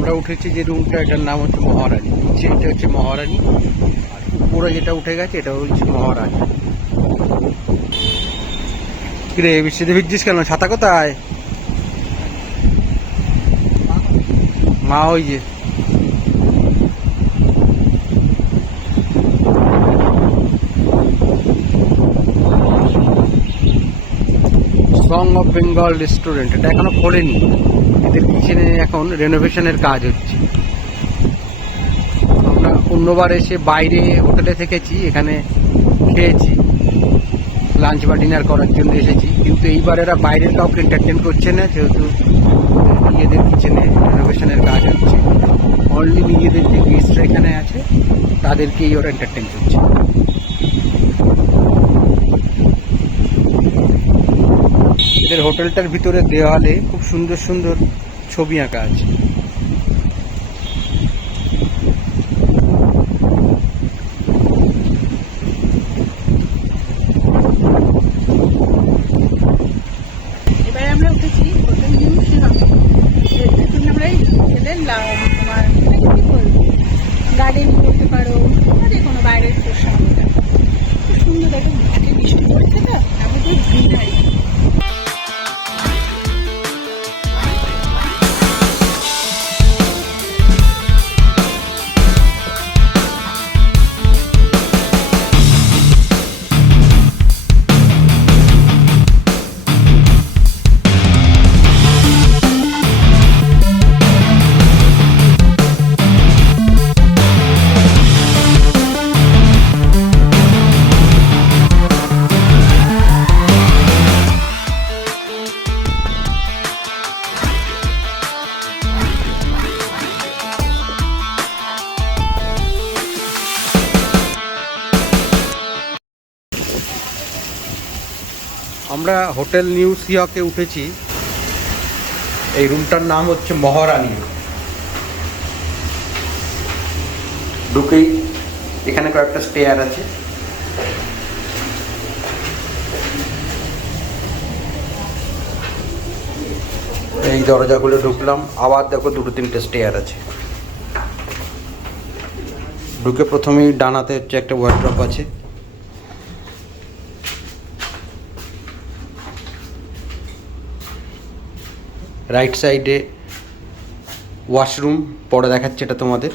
আমরা উঠেছি যে রুমটা, এটার নাম হচ্ছে মহারানী। নিচে এটা হচ্ছে মহারানী, আর উপরে যেটা উঠে গেছে এটা হচ্ছে মহারানী। কিরে বৃষ্টিতে ভিজছিস কেন? ছাতা কোথায়? মা ওই যে সং অফ বেঙ্গল রেস্টুরেন্ট, এটা এখনো খোলেনি। এদের কিচেনে এখন রেনোভেশনের কাজ হচ্ছে। আমরা অন্যবার এসে বাইরে হোটেলে থেকেছি, এখানে খেয়েছি, লাঞ্চ বা ডিনার করার জন্য এসেছি, কিন্তু এইবার এরা বাইরের কাউকে এন্টারটেন করছে না, যেহেতু নিজেদের কিচেনে রেনোভেশনের কাজ হচ্ছে। অনলি নিজেদের যে গেস্টরা এখানে আছে তাদেরকেই ওরা এন্টারটেন করছে। এদের হোটেলটার ভিতরে দেওয়ালে খুব সুন্দর সুন্দর ছবি আঁকা আছে। এবারে আমরা উঠেছি হোটেল নিউ শিলংয়ে। এখন আমরা তোমার কি বলবো, গার্ডেন বলতে পারো, যে কোনো বাইরের পোশাক। খুব সুন্দর একটা আগে বৃষ্টি পড়েছে, না আমাদের গ্রিনারি। আমরা হোটেল নিউ সিয়কে উঠেছি। এই রুমটার নাম হচ্ছে মহারানী। ঢুকেই এখানে কয়েকটা স্টেয়ার আছে। এই দরজা খুলে ঢুকলাম, আবার দেখো দুটো তিনটে স্টেয়ার আছে। ঢুকে প্রথমেই ডানাতে হচ্ছে একটা ওয়ার্ড্রপ আছে। রাইট সাইডে ওয়াশরুম, পরে দেখাচ্ছে এটা তোমাদের।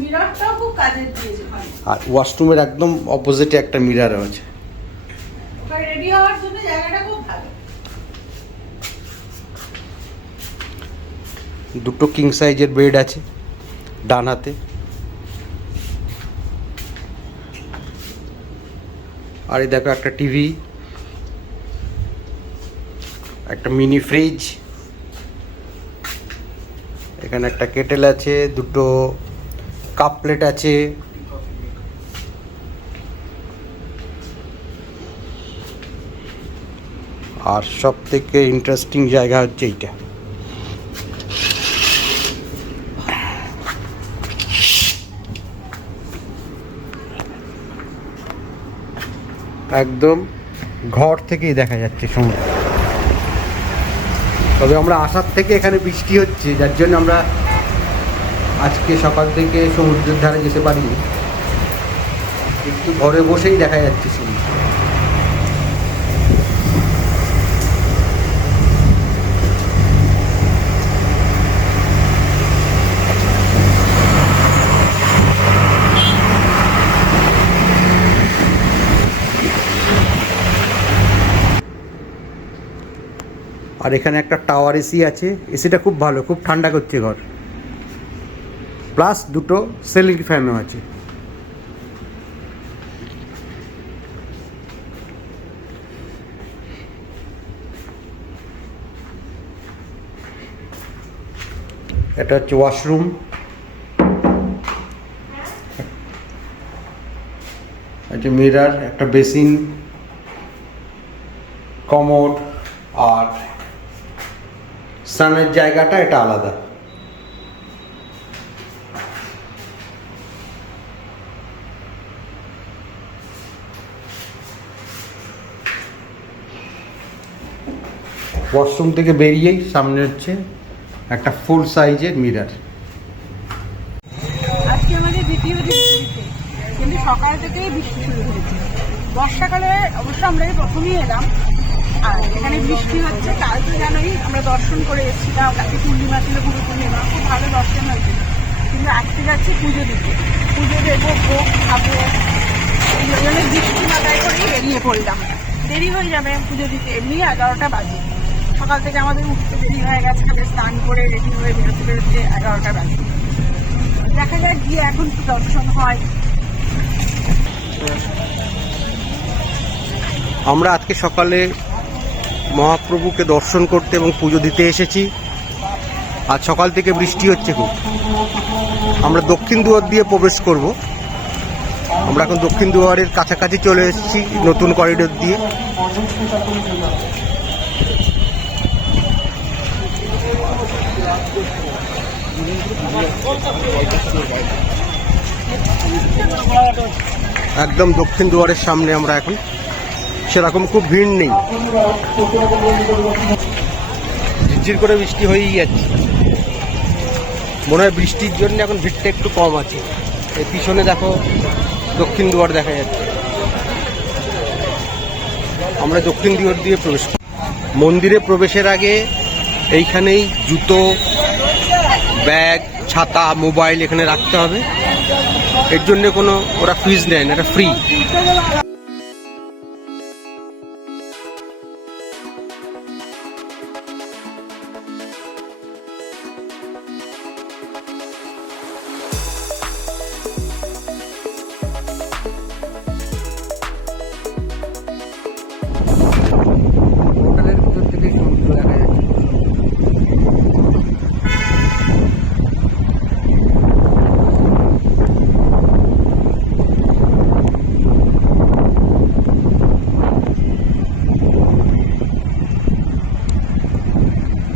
মিররটাও খুব কাজের দিয়েছে। আর ওয়াশরুমের একদম অপোজিটে একটা মিরর আছে। রেডি হওয়ার জন্য জায়গাটা খুব ভালো। দুটো কিং সাইজের বেড আছে ডান হাতে। আর এই দেখো একটা টিভি, একটা মিনি ফ্রিজ, এখানে একটা কেটেল আছে, দুটো কাপ প্লেট আছে। আর সব থেকে ইন্টারেস্টিং জায়গা হচ্ছে এইটা। একদম ঘর থেকেই দেখা যাচ্ছে সমুদ্র। তবে আমরা আসার থেকে এখানে বৃষ্টি হচ্ছে, যার জন্য আমরা আজকে সকাল থেকে সমুদ্রের ধারে যেতে পারিনি, একটু ঘরে বসেই দেখা যাচ্ছে সমুদ্র। আর এখানে একটা টাওয়ার এসি আছে, এসিটা খুব ভালো, খুব ঠান্ডা করছে ঘর। প্লাস দুটো সিলিং ফ্যানও আছে। এটা হচ্ছে ওয়াশরুম। একটা মিরর, একটা বেসিন, কমোড, আর স্নানের জায়গাটা এটা আলাদা। ওয়াশরুম থেকে বেরিয়েই সামনে হচ্ছে একটা ফুল সাইজের মিরর। আজকে আমাদের দ্বিতীয় দিন পুরীতে, কিন্তু সকাল থেকেই বৃষ্টি শুরু হয়েছে। বর্ষাকালে অবশ্য আমরা এই প্রথমেই এলাম, আর এখানে বৃষ্টি হচ্ছে। কাল তো জানোই আমরা দর্শন করে এসেছিলাম, কালকে পূর্ণিমা ছিল, গুরু পূর্ণিমা, খুব ভালো দর্শন হয়েছে। কিন্তু আজকে যাচ্ছি পুজো দিতে, পুজো দেবো, ভোগ খাবো, এই জন্য বৃষ্টি মাথায় করেই বেরিয়ে পড়লাম। দেরি হয়ে যাবে পুজো দিতে, এমনি 11টা বাজে। সকাল থেকে আমাদের উঠতে দেরি হয়ে গেছে, তাদের স্নান করে রেডি হয়ে বেরোতে বেরোতে 11টা বাজে। দেখা যাক গিয়ে এখন দর্শন হয়। আমরা আজকে সকালে মহাপ্রভুকে দর্শন করতে এবং পুজো দিতে এসেছি। আজ সকাল থেকে বৃষ্টি হচ্ছে খুব। আমরা দক্ষিণ দুয়ার দিয়ে প্রবেশ করব। আমরা এখন দক্ষিণ দুয়ারের কাছাকাছি চলে এসেছি, নতুন করিডোর দিয়ে। একদম দক্ষিণ দুয়ারের সামনে আমরা এখন। সেরকম খুব ভিড় নেই, ঝিরঝির করে বৃষ্টি হয়েই যাচ্ছে। মনে হয় বৃষ্টির জন্য এখন ভিড়টা একটু কম আছে। এই পিছনে দেখো দক্ষিণ দুয়ার দেখা যাচ্ছে। আমরা দক্ষিণ দুয়ার দিয়ে প্রবেশ করি। মন্দিরে প্রবেশের আগে এইখানেই জুতো, ব্যাগ, ছাতা, মোবাইল এখানে রাখতে হবে। এর জন্য কোনো ওরা ফিজ নেয় না, এটা ফ্রি। হোটেলের ভিতর থেকে সমুদ্র দেখা যাচ্ছে।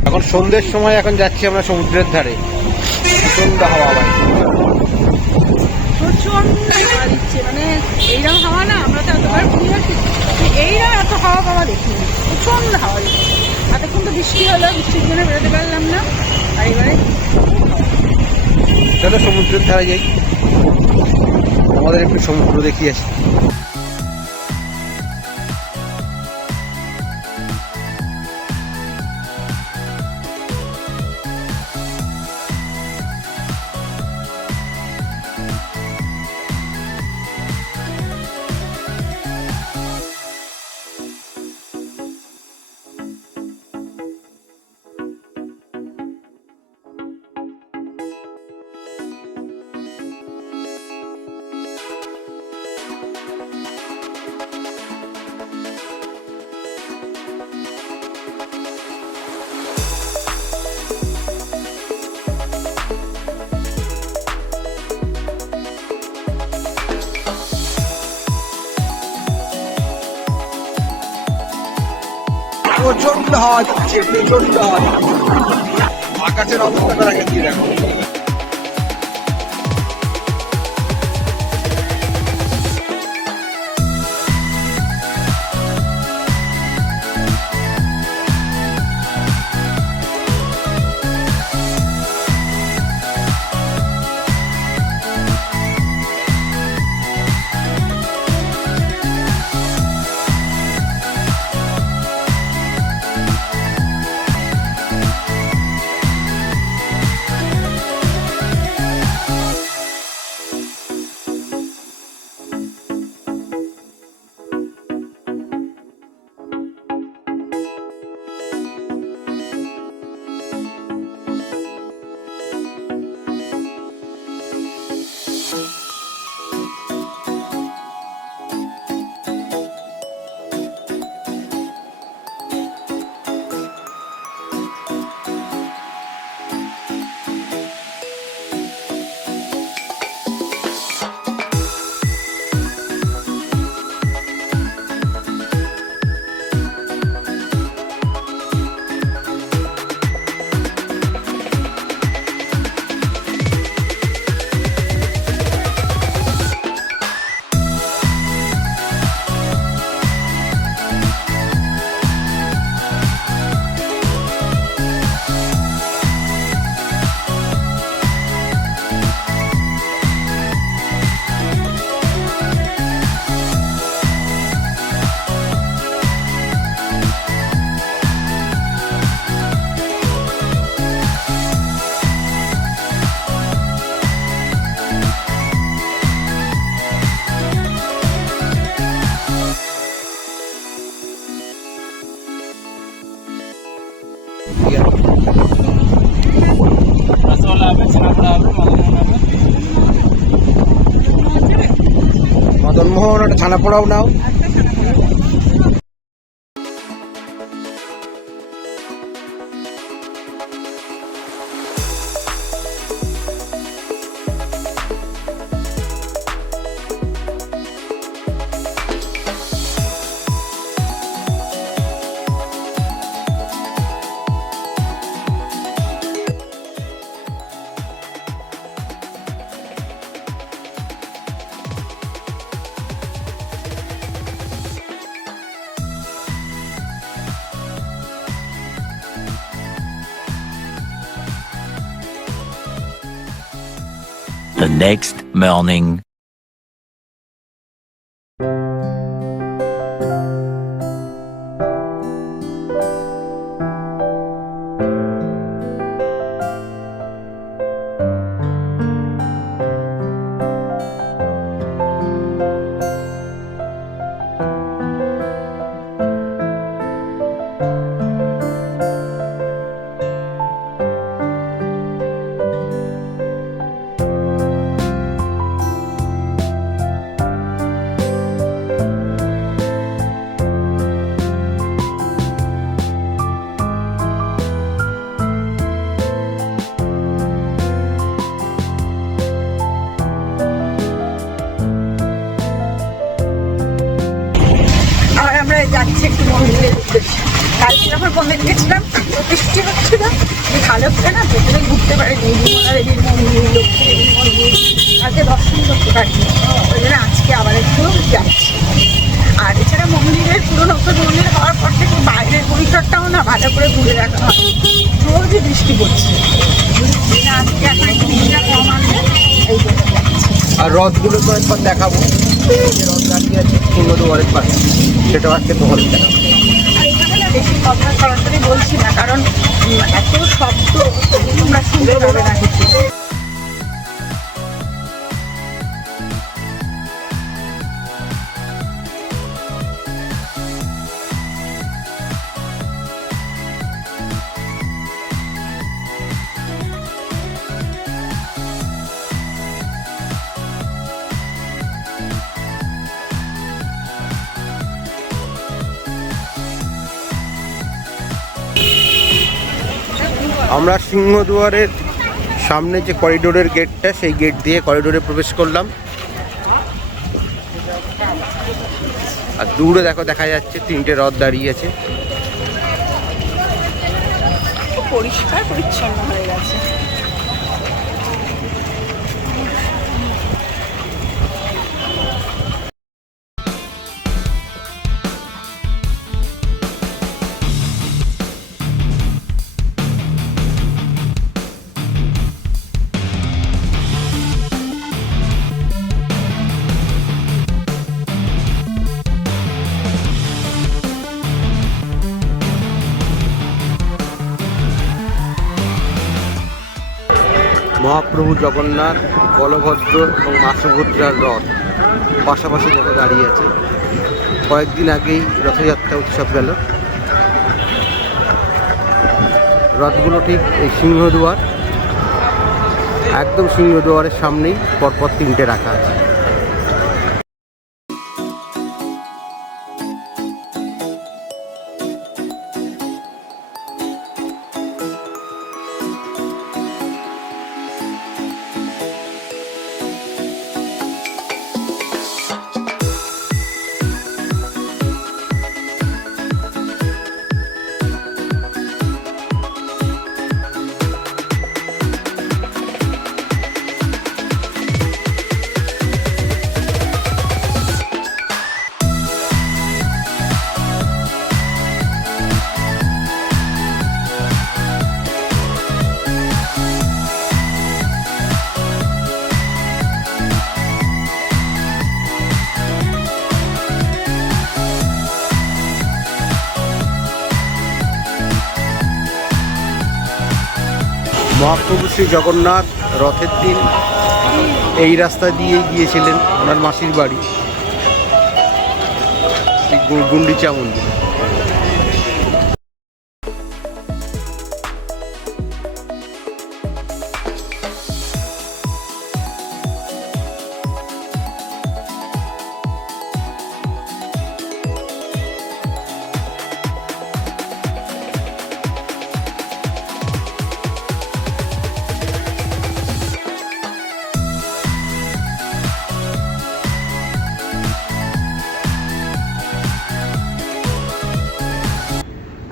এখন সন্ধ্যের সময় এখন যাচ্ছি আমরা সমুদ্রের ধারে। প্রচন্ড হাওয়া ভাই, প্রচন্ড হাওয়া দিচ্ছে, মানে এইরকম হাওয়া না আমরা তো এতবার ঘুরিয়েছি, এইরকম এত হাওয়া পাওয়া দেখিনি। প্রচন্ড হাওয়া দিচ্ছে। এতক্ষণ তো বৃষ্টি হলো, বৃষ্টির জন্য বেরোতে পারলাম না। আর এবারে চলো সমুদ্রের ধারে যাই, আমাদের একটু সমুদ্র দেখিয়ে আসি। প্রচন্ড হাওয়া দিচ্ছে, প্রচন্ড হাওয়া দিচ্ছে। আকাশের অবস্থাটা রেখেছি দেখো। ছানা পোড়াও নাও। আজকে ছানা পোড়া। The next morning. আর আমরা যাচ্ছি একটু মন্দিরের উদ্দেশ্যে। কালকে যখন মন্দির গেছিলাম বৃষ্টি হচ্ছিল, ভালো করে না ভেতরে ঘুরতে পারিনি। বিমলা দেবীর মন্দির, লক্ষ্মী দেবীর মন্দির আজকে দর্শন করতে পারিনি। ওই জন্য আজকে আবার একটু যাচ্ছি। আর এছাড়া মন্দিরের পুরো নতুন মন্দির হওয়ার পর থেকে বাইরের পরিসরটাও না ভালো করে ঘুরে রাখা হয়। রোজই বৃষ্টি পড়ছে, আজকে এখন একটু বৃষ্টিটা কম আসবে, এই জন্য যাচ্ছি। আর রথগুলো তো একবার দেখাবো, যে রথ দাঁড়িয়ে আছে সিংহদুয়ারের পাশে, সেটাও আজকে তোমাদের দেখাবো। আর এখানে না বেশি কথা সরাসরি বলছি না, কারণ এত শব্দ তোমরা শুনতে পাবে না কিছু। আমরা সিংহদুয়ারের সামনে যে করিডোরের গেটটা, সেই গেট দিয়ে করিডোরে প্রবেশ করলাম। আর দূরে দেখো দেখা যাচ্ছে তিনটে রথ দাঁড়িয়ে আছে। পরিষ্কার পরিচ্ছন্ন হয়ে গেছে। মহাপ্রভু জগন্নাথ, বলভদ্র এবং মা সুভদ্রার রথ পাশাপাশি দেখো দাঁড়িয়ে আছে। কয়েকদিন আগেই রথযাত্রা উৎসব গেল। রথগুলো ঠিক এই সিংহদুয়ার, একদম সিংহদুয়ারের সামনেই পরপর তিনটে রাখা আছে। মহাপ্রভু শ্রী জগন্নাথ রথের দিন এই রাস্তা দিয়েই গিয়েছিলেন ওনার মাসির বাড়ি গুন্ডিচা মন্দির।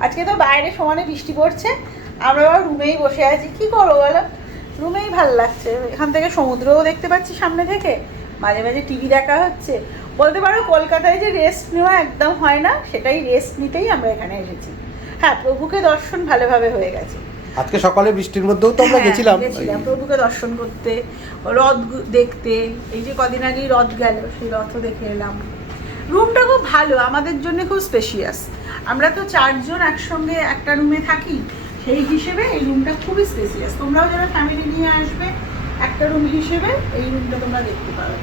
আজকে তো বাইরে সমানে বৃষ্টি পড়ছে, আমরা আবার রুমেই বসে আছি। কি করবো বলো, রুমেই ভালো লাগছে। এখান থেকে সমুদ্রও দেখতে পাচ্ছি সামনে থেকে, মাঝে মাঝে টিভি দেখা হচ্ছে। বলতে পারো কলকাতায় যে রেস্ট নেওয়া একদম হয় না, সেটাই রেস্ট নিতেই আমরা এখানে এসেছি। হ্যাঁ, প্রভুকে দর্শন ভালোভাবে হয়ে গেছে। আজকে সকালে বৃষ্টির মধ্যেও তো আমরা গেছিলাম প্রভুকে দর্শন করতে, রথ দেখতে। এই যে কদিন আগেই রথ গেল, সেই রথও দেখে এলাম। রুমটা খুব ভালো, আমাদের জন্য খুব স্পেশিয়াস। আমরা তো 4 জন একসঙ্গে একটা রুমে থাকি, সেই হিসেবে এই রুমটা খুবই স্পেশিয়াস। তোমরাও যারা ফ্যামিলি নিয়ে আসবে, একটা রুম হিসেবে এই রুমটা তোমরা দেখতে পাবে।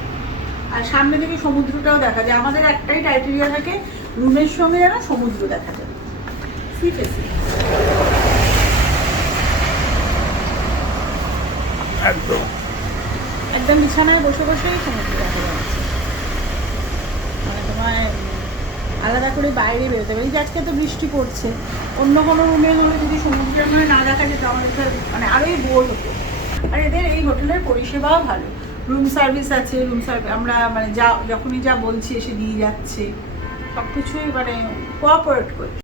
আর সামনে থেকে সমুদ্রটাও দেখা যায়। আমাদের একটাই ক্রাইটেরিয়া থাকে, রুমের সঙ্গে যেন সমুদ্র দেখা যায়। সি ফেসিং একদম বিছানায় বসে বসেই সমুদ্র দেখা যাচ্ছে। মানে তোমার আলাদা করে বাইরে বেরোতে হবে। এই যে আজকে তো বৃষ্টি পড়ছে, অন্য কোনো রুমে হলে যদি সমুদ্রের মানে না দেখা যেত, আমাদের মানে আরোই বোর হতো। আর এদের এই হোটেলের পরিষেবাও ভালো, রুম সার্ভিস আছে। রুম সার্ভিস আমরা মানে যখনই যা বলছি এসে দিয়ে যাচ্ছে, সব কিছুই মানে কোঅপারেট করছে।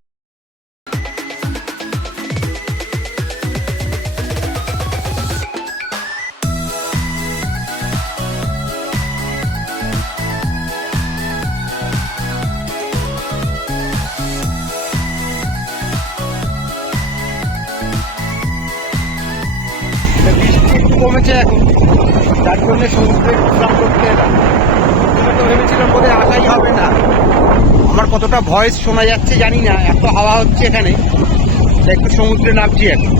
বৃষ্টি একটু কমেছে এখন, যার জন্য সমুদ্রে স্নান করতে এলাম। প্রথমে তো ভেবেছিলাম বোধহয় আসাই হবে না। আমার কতটা ভয়েস শোনা যাচ্ছে জানি না, এত হাওয়া হচ্ছে এখানে। একটু সমুদ্রে নামছি এখন।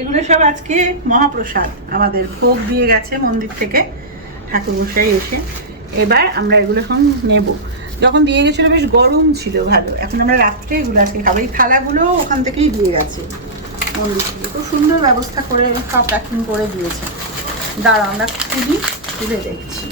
এগুলো সব আজকে মহাপ্রসাদ, আমাদের ভোগ দিয়ে গেছে মন্দির থেকে ঠাকুরমশাই এসে। এবার আমরা এগুলো এখন নেব। যখন দিয়ে গেছিলো বেশ গরম ছিল, ভালো। এখন আমরা রাত্রে এগুলো আজকে খাবো। এই থালাগুলো ওখান থেকেই দিয়ে গেছে মন্দির থেকে, খুব সুন্দর ব্যবস্থা করে সব প্যাকিং করে দিয়েছে। দাঁড়াও আমরা খুবই তুলে দেখছি।